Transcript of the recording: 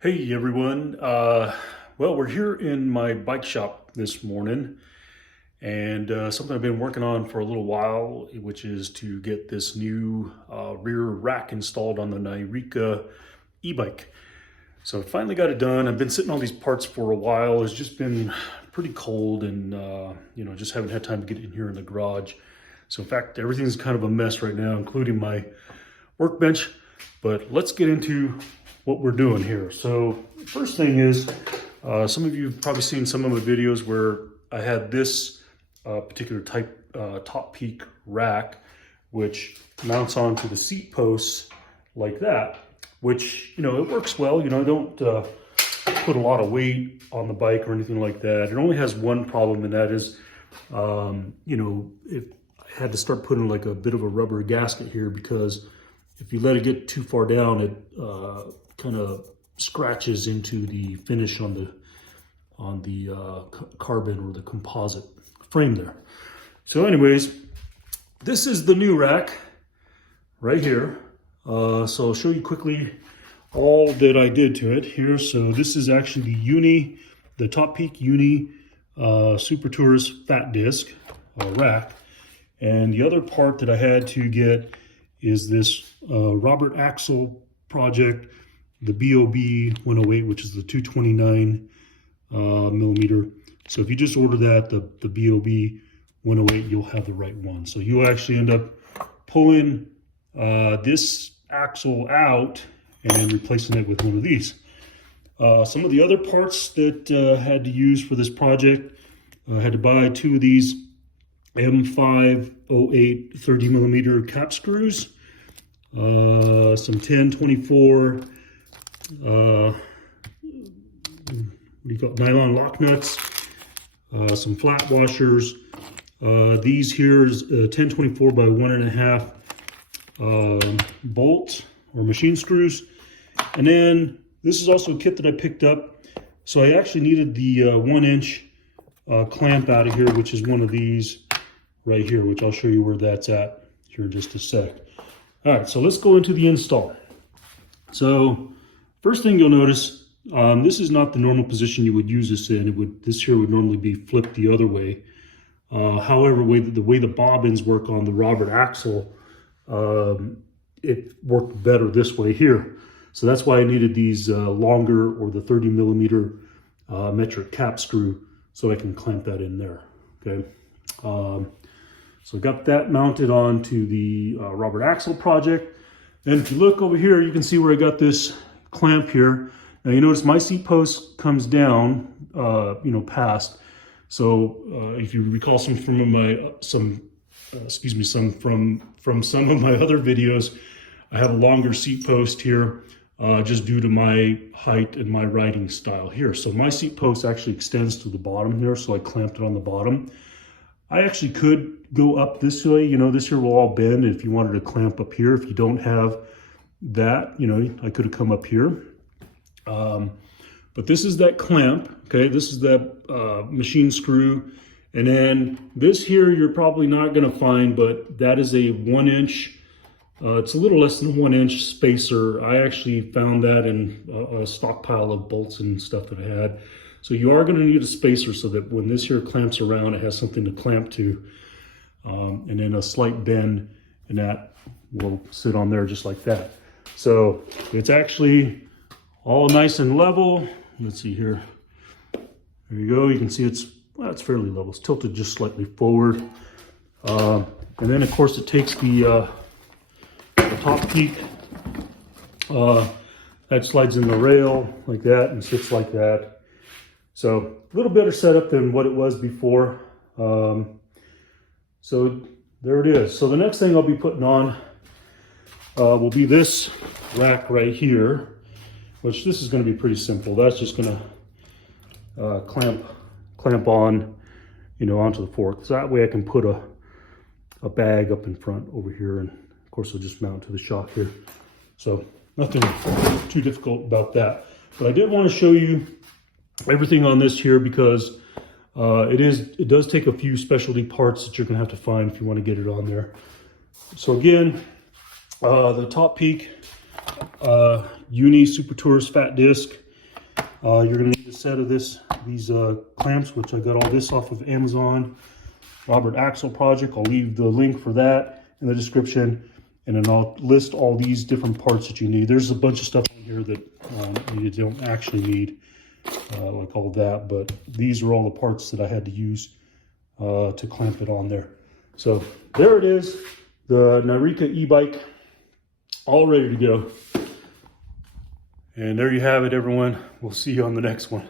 Hey everyone. Well, we're here in my bike shop this morning, and something I've been working on for a little while, which is to get this new rear rack installed on the Nireeka e-bike. So I finally got it done. I've been sitting on these parts for a while. It's just been pretty cold and just haven't had time to get in here in the garage. So in fact, everything's kind of a mess right now, including my workbench. But let's get into what we're doing here. So first thing is, some of you have probably seen some of my videos where I had this particular type Topeak rack, which mounts onto the seat posts like that, which, it works well. I don't put a lot of weight on the bike or anything like that. It only has one problem, and that is, if I had to start putting like a bit of a rubber gasket here, because if you let it get too far down, it kind of scratches into the finish on the carbon or the composite frame there. So anyways, this is the new rack right here. So I'll show you quickly all that I did to it here. So this is actually the Topeak Uni Super Tourist Fat Disc rack. And the other part that I had to get is this Robert Axel project, the BOB 108, which is the 229 millimeter. So if you just order that, the BOB 108, you'll have the right one. So you'll actually end up pulling this axle out and replacing it with one of these. Some of the other parts that I had to use for this project, I had to buy two of these M508 30 millimeter cap screws, some 1024 Nylon Lock Nuts, some flat washers. These here is 1024 by 1.5 bolts or machine screws. And then this is also a kit that I picked up. So I actually needed the 1-inch clamp out of here, which is one of these right here, which I'll show you where that's at here in just a sec. All right, so let's go into the install. So first thing you'll notice, this is not the normal position you would use this in. This here would normally be flipped the other way. However, the way the bobbins work on the Robert Axel, it worked better this way here. So that's why I needed these longer, or the 30 millimeter metric cap screw, so I can clamp that in there. Okay. So I got that mounted onto the Robert Axel project. And if you look over here, you can see where I got this clamp here. Now you notice my seat post comes down, past. So if you recall some from some of my other videos, I have a longer seat post here, just due to my height and my riding style here. So my seat post actually extends to the bottom here, so I clamped it on the bottom. I actually could go up this way, this here will all bend if you wanted to clamp up here. If you don't have that, I could have come up here. But this is that clamp, okay? This is that machine screw. And then this here, you're probably not gonna find, but that is a 1-inch, it's a little less than a 1-inch spacer. I actually found that in a stockpile of bolts and stuff that I had. So you are gonna need a spacer so that when this here clamps around, it has something to clamp to. And then a slight bend, and that will sit on there just like that. So it's actually all nice and level. Let's see here. There you go. You can see it's fairly level. It's tilted just slightly forward. And then of course it takes the Topeak, that slides in the rail like that and sits like that. So a little better setup than what it was before. So there it is. So the next thing I'll be putting on will be this rack right here, which this is going to be pretty simple. That's just going to clamp on, onto the fork. So that way I can put a bag up in front over here, and of course I'll just mount to the shock here. So nothing too difficult about that. But I did want to show you everything on this here, because it does take a few specialty parts that you're gonna have to find if you want to get it on there. So again, the Topeak Uni Super Tourist Fat Disc. You're going to need a set of these clamps, which I got all this off of Amazon. Robert Axel project. I'll leave the link for that in the description, and then I'll list all these different parts that you need. There's a bunch of stuff on here that you don't actually need, like all that, but these are all the parts that I had to use to clamp it on there. So there it is, the Nireeka e-bike, all ready to go. And there you have it, everyone. We'll see you on the next one.